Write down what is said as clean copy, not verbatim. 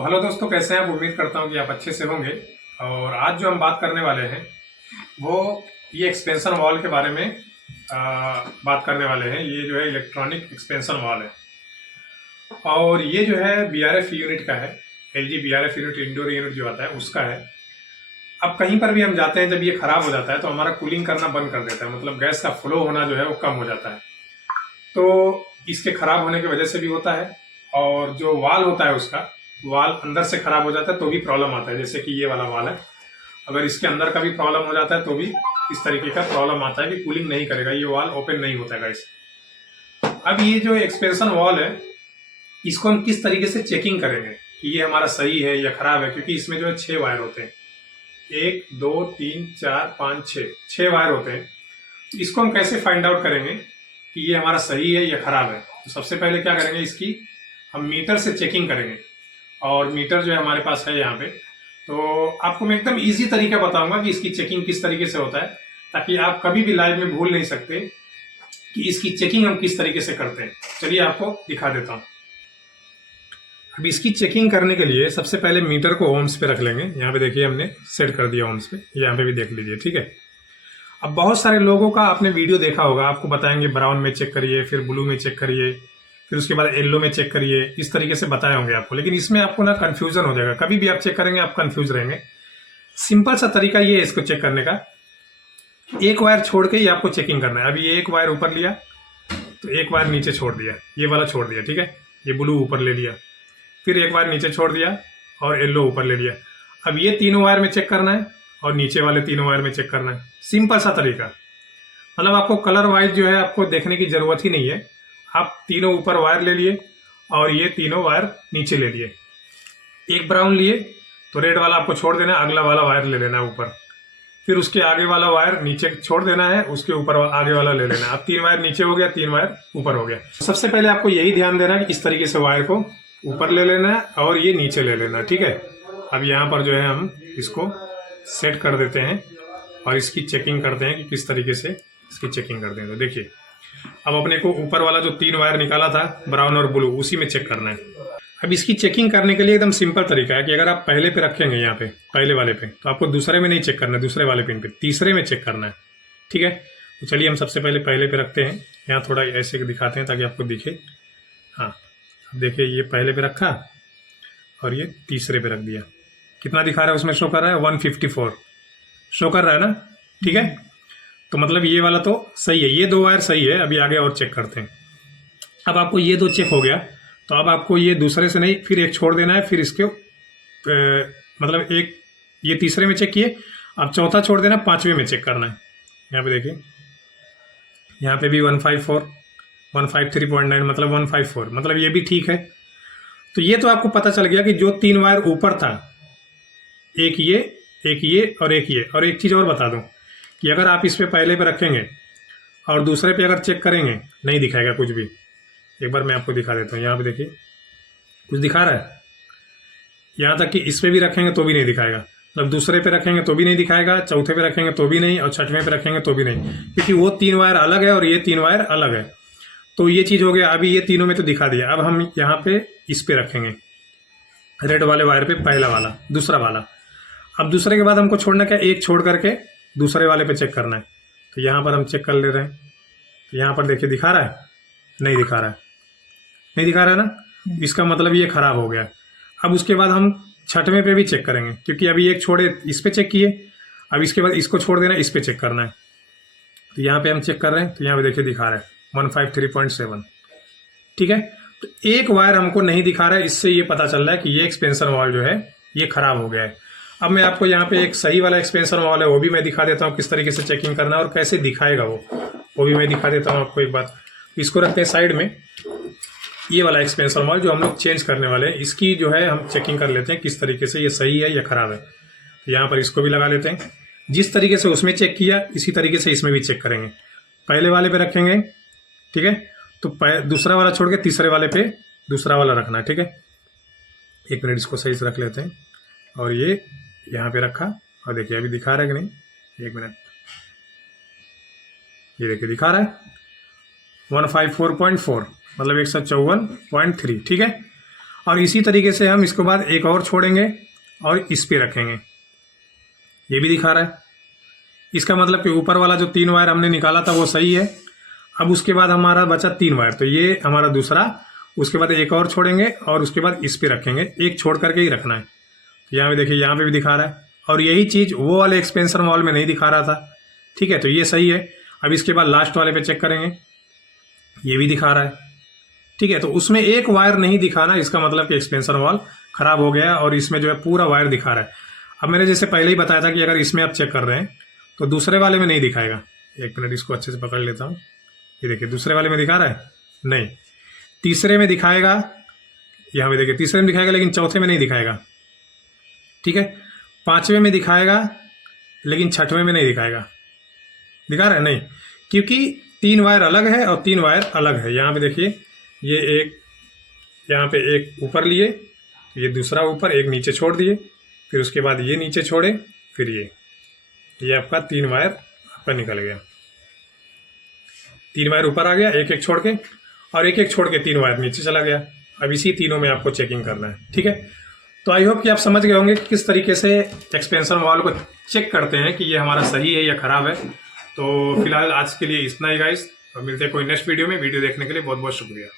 तो हेलो दोस्तों, कैसे हैं आप? उम्मीद करता हूँ कि आप अच्छे से होंगे। और आज जो हम बात करने वाले हैं वो ये एक्सपेंशन वॉल के बारे में बात करने वाले हैं। ये जो है इलेक्ट्रॉनिक एक्सपेंशन वॉल है और ये जो है बीआरएफ यूनिट का है। एलजी बीआरएफ यूनिट इंडोर यूनिट जो आता है उसका है। अब कहीं पर भी हम जाते हैं, जब ये खराब हो जाता है तो हमारा कूलिंग करना बंद कर देता है, मतलब गैस का फ्लो होना जो है वो कम हो जाता है। तो इसके खराब होने की वजह से भी होता है। और जो वाल होता है उसका वाल अंदर से खराब हो जाता है तो भी प्रॉब्लम आता है। जैसे कि ये वाला वाल है, अगर इसके अंदर का भी प्रॉब्लम हो जाता है तो भी इस तरीके का प्रॉब्लम आता है कि कूलिंग नहीं करेगा, ये वाल ओपन नहीं होता है गाइस। अब ये जो एक्सपेंशन वॉल है इसको हम किस तरीके से चेकिंग करेंगे कि ये हमारा सही है या खराब है, क्योंकि इसमें जो है 6 वायर होते हैं। 1 2 3 4 5 6 वायर होते हैं। तो इसको हम कैसे फाइंड आउट करेंगे कि ये हमारा सही है या खराब है? तो सबसे पहले क्या करेंगे, इसकी हम मीटर से चेकिंग करेंगे। और मीटर जो है हमारे पास है यहाँ पे। तो आपको मैं एकदम इजी तरीका बताऊंगा कि इसकी चेकिंग किस तरीके से होता है, ताकि आप कभी भी लाइव में भूल नहीं सकते कि इसकी चेकिंग हम किस तरीके से करते हैं। चलिए आपको दिखा देता हूँ। अब इसकी चेकिंग करने के लिए सबसे पहले मीटर को ओम्स पे रख लेंगे। यहाँ पे देखिए हमने सेट कर दिया ओम्स पे, यहाँ पे भी देख लीजिए, ठीक है। अब बहुत सारे लोगों का आपने वीडियो देखा होगा, आपको बताएंगे ब्राउन में चेक करिए, फिर ब्लू में चेक करिए, फिर उसके बाद येलो में चेक करिए, इस तरीके से बताए होंगे आपको। लेकिन इसमें आपको ना कंफ्यूजन हो जाएगा, कभी भी आप चेक करेंगे आप कंफ्यूज रहेंगे। सिंपल सा तरीका ये है इसको चेक करने का, एक वायर छोड़ के ही आपको चेकिंग करना है। अभी ये एक वायर ऊपर लिया तो एक वायर नीचे छोड़ दिया, ये वाला छोड़ दिया, ठीक है। ये ब्लू ऊपर ले लिया, फिर एक वायर नीचे छोड़ दिया और येलो ऊपर ले लिया। अब ये तीनों वायर में चेक करना है और नीचे वाले तीनों वायर में चेक करना है। सिंपल सा तरीका, मतलब आपको कलर वाइज जो है आपको देखने की जरूरत ही नहीं है। आप तीनों ऊपर वायर ले लिए और ये तीनों वायर नीचे ले लिए। एक ब्राउन लिए तो रेड वाला आपको छोड़ देना है, अगला वाला वायर ले लेना है ऊपर, फिर उसके आगे वाला वायर नीचे छोड़ देना है, उसके ऊपर आगे वाला ले लेना है। अब 3 वायर नीचे हो गया, 3 वायर ऊपर हो गया। सबसे पहले आपको यही ध्यान देना है कि इस तरीके से वायर को ऊपर ले लेना है और ये नीचे ले लेना है, ठीक है। अब यहाँ पर जो है हम इसको सेट कर देते हैं और इसकी चेकिंग करते हैं कि किस तरीके से इसकी चेकिंग करते हैं। तो देखिए, अब अपने को ऊपर वाला जो 3 वायर निकाला था ब्राउन और ब्लू, उसी में चेक करना है। अब इसकी चेकिंग करने के लिए एकदम सिंपल तरीका है कि अगर आप पहले पे रखेंगे यहाँ पे पहले वाले पे, तो आपको दूसरे में नहीं चेक करना है, दूसरे वाले पिन पे तीसरे में चेक करना है, ठीक है। तो चलिए हम सबसे पहले पे रखते हैं। यहाँ थोड़ा ऐसे दिखाते हैं ताकि आपको दिखे। हाँ, अब देखिए ये पहले पे रखा और ये तीसरे पे रख दिया। कितना दिखा रहा है उसमें? शो कर रहा है 154 शो कर रहा है ना, ठीक है। तो मतलब ये वाला तो सही है, ये 2 वायर सही है। अभी आगे और चेक करते हैं। अब आपको ये 2 चेक हो गया, तो अब आपको ये दूसरे से नहीं, फिर एक छोड़ देना है, फिर इसके मतलब एक ये तीसरे में चेक किए, अब चौथा छोड़ देना, 5वें में चेक करना है। यहाँ पे देखिए, यहाँ पे भी 154 153.9 मतलब 154, मतलब ये भी ठीक है। तो ये तो आपको पता चल गया कि जो 3 वायर ऊपर था, एक ये और एक ये। और एक चीज़ और बता दूं कि अगर आप इस पे पहले पे रखेंगे और दूसरे पे अगर चेक करेंगे, नहीं दिखाएगा कुछ भी। एक बार मैं आपको दिखा देता हूँ। यहाँ पे देखिए कुछ दिखा रहा है, यहाँ तक कि इस पे भी रखेंगे तो भी नहीं दिखाएगा। मतलब दूसरे पे रखेंगे तो भी नहीं दिखाएगा, चौथे पे रखेंगे तो भी नहीं, और 6वें पे रखेंगे तो भी नहीं, क्योंकि वो 3 वायर अलग है और ये 3 वायर अलग है। तो ये चीज़ हो गया। अभी ये तीनों में तो दिखा दिया। अब हम यहाँ पे इस पे रखेंगे, रेड वाले वायर पे पहला वाला, दूसरा वाला। अब दूसरे के बाद हमको छोड़ना क्या, एक छोड़ करके दूसरे वाले पे चेक करना है। तो यहाँ पर हम चेक कर ले रहे हैं। तो यहाँ पर देखिए दिखा रहा है, नहीं दिखा रहा है, नहीं दिखा रहा है ना, इसका मतलब ये खराब हो गया। अब उसके बाद हम 6वें पे भी चेक करेंगे, क्योंकि अभी एक छोड़े इस पे चेक किए, अब इसके बाद इसको छोड़ देना, इस पे चेक करना है। तो यहाँ पे हम चेक कर रहे हैं, तो यहाँ पे देखिए दिखा रहा है 153.7, ठीक है। तो एक वायर हमको नहीं दिखा रहा है, इससे ये पता चल रहा है कि ये एक्सपेंशन वॉल जो है ये खराब हो गया है। अब मैं आपको यहाँ पे एक सही वाला एक्सपेंशन वॉल है वो भी मैं दिखा देता हूँ, किस तरीके से चेकिंग करना है और कैसे दिखाएगा वो भी मैं दिखा देता हूँ आपको। एक बात, इसको रखते हैं साइड में। ये वाला एक्सपेंशन वॉल जो हम लोग चेंज करने वाले हैं, इसकी जो है हम चेकिंग कर लेते हैं किस तरीके से ये सही है या खराब है। तो यहाँ पर इसको भी लगा लेते हैं। जिस तरीके से उसमें चेक किया इसी तरीके से इसमें भी चेक करेंगे। पहले वाले पे रखेंगे, ठीक है। तो दूसरा वाला छोड़ के तीसरे वाले पे दूसरा वाला रखना है, ठीक है। 1 मिनट इसको सही से रख लेते हैं। और ये यहाँ पे रखा और देखिए अभी दिखा रहा है कि नहीं, 1 मिनट, ये देखिए दिखा रहा है 154.4 मतलब 154.3, ठीक है। और इसी तरीके से हम इसके बाद एक और छोड़ेंगे और इस पे रखेंगे। ये भी दिखा रहा है। इसका मतलब कि ऊपर वाला जो 3 वायर हमने निकाला था वो सही है। अब उसके बाद हमारा बचा 3 वायर, तो ये हमारा दूसरा। उसके बाद एक और छोड़ेंगे और उसके बाद इस पे रखेंगे, एक छोड़ करके ही रखना है। तो यहाँ पे देखिए, यहाँ पे भी दिखा रहा है। और यही चीज़ वो वाले एक्सपेंशन वॉल में नहीं दिखा रहा था। ठीक है, तो ये सही है। अब इसके बाद लास्ट वाले पे चेक करेंगे, ये भी दिखा रहा है। ठीक है, तो उसमें एक वायर नहीं दिखाना, इसका मतलब कि एक्सपेंशन वॉल खराब हो गया और इसमें जो है पूरा वायर दिखा रहा है। अब मैंने जैसे पहले ही बताया था कि अगर इसमें आप चेक कर रहे हैं तो दूसरे वाले में नहीं दिखाएगा। एक मिनट इसको अच्छे से पकड़ लेता हूँ। ये देखिए, दूसरे वाले में दिखा रहा है, नहीं। तीसरे में दिखाएगा, यहाँ पे देखिए तीसरे में दिखाएगा लेकिन चौथे में नहीं दिखाएगा। ठीक है, 5वें में दिखाएगा लेकिन 6वें में नहीं दिखाएगा। दिखा रहा है नहीं, क्योंकि 3 वायर अलग है और 3 वायर अलग है। यहाँ पे देखिए, ये एक यहाँ पे एक ऊपर लिए, ये दूसरा ऊपर, एक नीचे छोड़ दिए, फिर उसके बाद ये नीचे छोड़े, फिर ये आपका 3 वायर आपका निकल गया। 3 वायर ऊपर आ गया, एक एक छोड़ के, और एक एक छोड़ के 3 वायर नीचे चला गया। अब इसी तीनों में आपको चेकिंग करना है। ठीक है, तो आई होप कि आप समझ गए होंगे कि किस तरीके से एक्सपेंशन वॉल को चेक करते हैं कि ये हमारा सही है या ख़राब है। तो फिलहाल आज के लिए इतना ही गाइस, और मिलते हैं कोई नेक्स्ट वीडियो में। वीडियो देखने के लिए बहुत बहुत शुक्रिया।